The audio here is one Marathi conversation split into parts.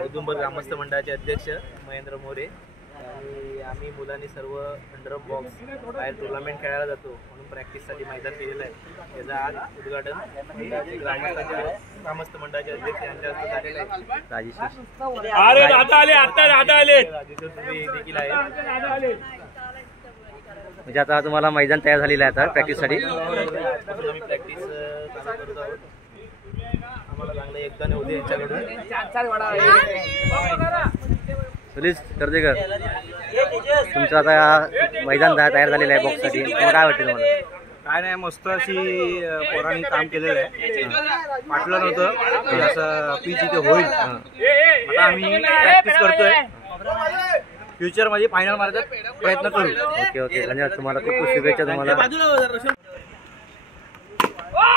औदुंबर ग्रामस्थ मंडळाचे अध्यक्ष महेंद्र मोरे आणि आम्ही मुलांनी सर्व अंडर बॉक्स बाहेर टुर्नामेंट खेळायला जातो म्हणून प्रॅक्टिससाठी मैदान केलेलं आहे. त्याचं आज उद्घाटन ग्रामस्थ मंडळाचे अध्यक्ष यांच्या हस्ते झालेलं आहे. राजेश देखील आहे. म्हणजे आता तुम्हाला मैदान तयार झालेलं आहे आता प्रॅक्टिससाठी. आम्ही प्रॅक्टिस करत आहोत. आम्हाला चांगलं योगदान होते यांच्याकडून. सुनील कर्जेकर, तुमचं आता मैदान तयार झालेलं आहे बॉक्ससाठी. तुम्हाला काय वाटतं तुम्हाला? काय नाही, मस्त अशी पोरांनी काम केलेलं आहे. वाटलं नव्हतं की असं पीच इथे होईल. आता आम्ही प्रॅक्टिस करतोय. फ्युचर मध्ये फायनल मारायचा प्रयत्न करू. ओके ओके, धन्यवाद. तुम्हाला खूप खूप शुभेच्छा तुम्हाला.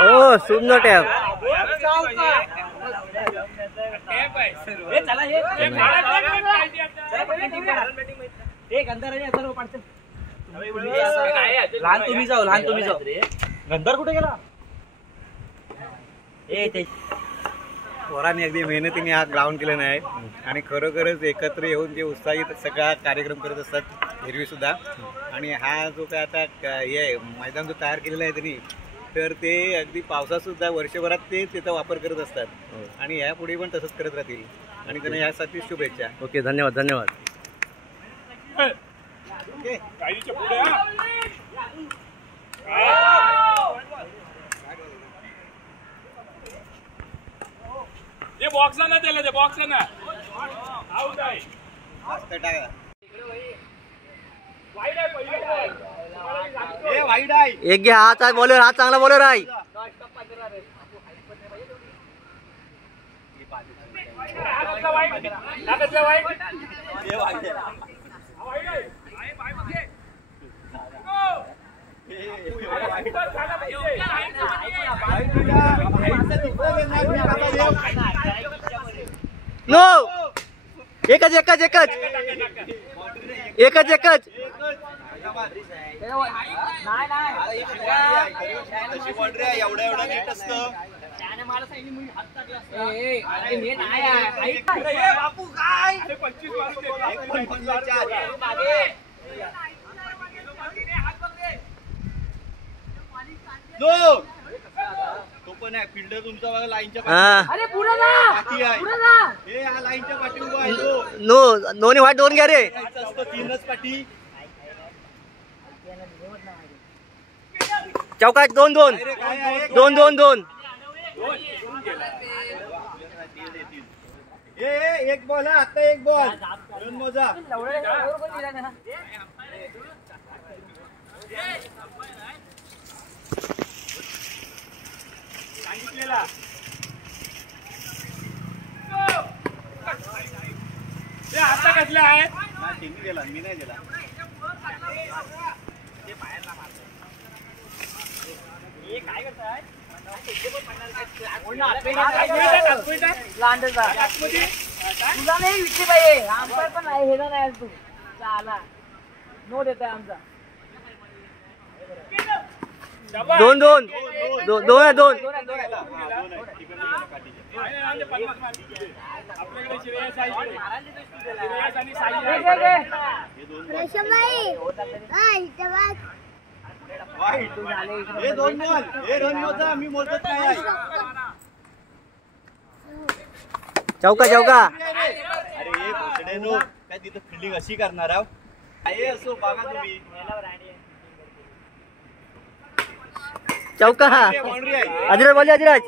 हो, सुंदर टॅप. लहान तुम्ही जाऊ गंधर कुठे गेला? पोरांनी अगदी मेहनतीने हा ग्राउंड केलं नाही आणि खरोखरच एकत्र येऊन जे उत्साहित सगळा कार्यक्रम करत असतात एरवी सुद्धा. आणि हा जो काय आता हे मैदान जो तयार केलेला आहे त्यांनी, तर ते अगदी पावसात सुद्धा वर्षभरात ते त्याचा वापर करत असतात आणि यापुढे पण तसंच करत राहतील आणि त्यांना यासाठी शुभेच्छा. ओके, धन्यवाद धन्यवाद. बॉक्स ना त्याला ते बॉक्स ना आउट आहे. एक घ्या. हा बॉलर, हा चांगला बॉलर आहे. नो, एकच एकच एकच एकच एकच. एवढा नीट असतं. तो पण आहे फिल्डर तुमचा बघा लाईनच्या पाठी आहे. हे हा लाईनच्या पाठी उभा आहे. नो दोन्ही वाट दोन घ्या रे. तीनच पाठी. चौकात दोन दोन दोन दोन दोन. एक बॉल आहे आता, एक बॉल दोन मोजा. आता कसला आहे? गेला, मी नाही गेला. काय करताय? तुला नाही विकली पाहिजे. आमचा पण नाही, हे नाही तू चाला नो देत आहे आमचा. दोन दोन दोन दोन दोन. चौका चौका. अरे काय तिथं फिल्डिंग अशी करणार आहोत. असो बघा तुम्ही. चौका. अजिराज बोलले, अजिराज.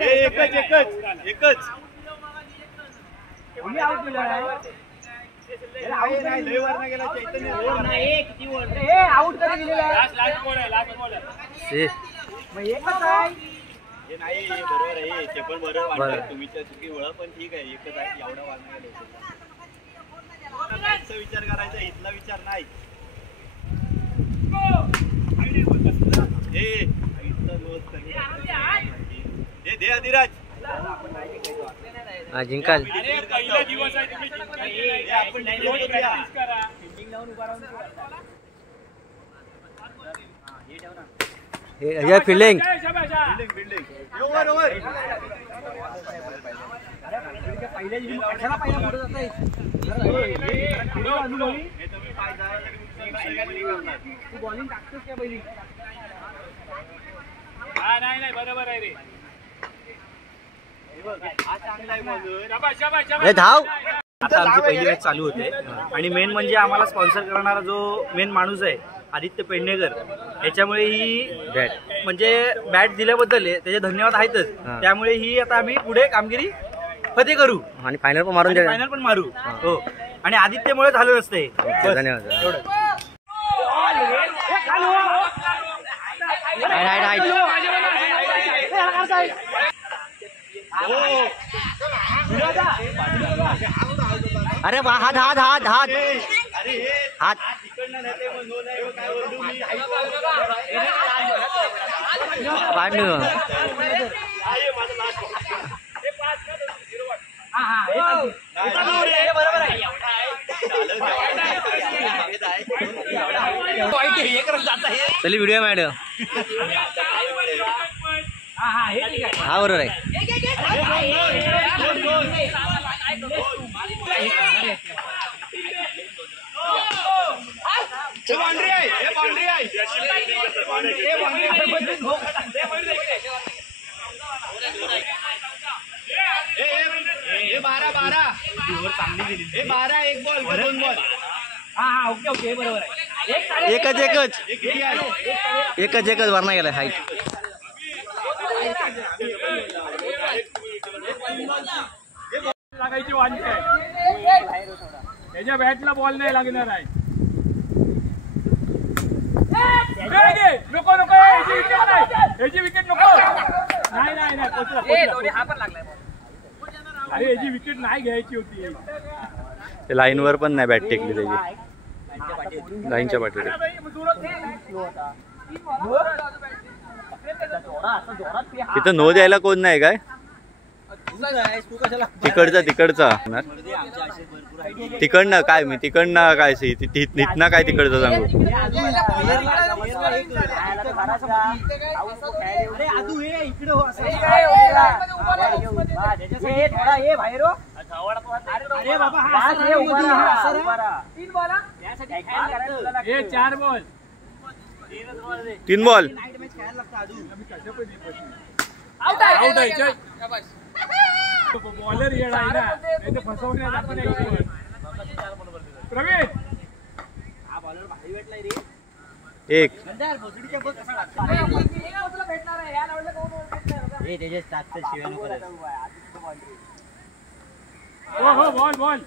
एकच एकच एकच. आउट करून दिलेला नाही बरोबर आहे. ते पण बरोबर वाटतं. तुम्हीच्या चुकी ओळख पण ठीक आहे. एकच आहे एवढा वाढणार. त्यांचा विचार करायचा, इथला विचार नाही. दे अधिराज जिंकाल. अरे पहिला दिवस आहे तुम्ही जिंकायचे. आपण रोज practice करा. हे फिल्डिंग जय शबाशा. ओव्हर ओव्हर हा नाही बरोबर आहे रे. शाबास, शाबास, शाबास. हे धाव. आता आमची पहिली मॅच चालू होते आणि मेन म्हणजे आम्हाला स्पॉन्सर करणारा जो मेन माणूस आहे आदित्य पेडणेकर, याच्यामुळे ही बॅट म्हणजे बॅट दिल्याबद्दल त्याचे धन्यवाद आहेतच. हा. त्यामुळे ही आता आम्ही पुढे कामगिरी फते करू, आणि फायनल पण मारून द्या. फायनल पण मारू. हो, आणि आदित्यमुळे झालं नसते. धन्यवाद. अरे वा, हात हात हात हात हात चली व्हिडिओ मॅडम. हा बरोबर आहे. एक बॉल का 2 बॉल. ओके बरोबर आहे. एकच वरना गेला हाईट. लागायची वांछा आहे. त्याच्या बॅटला बॉल नाही लागणार आहे. नको याची विकेट नको. नाही पोचला. अरे याची विकेट नाही घ्यायची होती. लाईनवर पण नाही बॅट टेकली त्याची. लाईनच्या पाठीवर तिथं नो द्यायला कोण नाही काय. तिकडचा तिकडनं काय मी तिकडनं काय तिथनं काय तिकडचं सांगू. हे 4 बॉल 3 बॉल. बॉलर येणार आहे ना, नाही तर फसवण्यात आपण प्रवीण. एक हो बॉल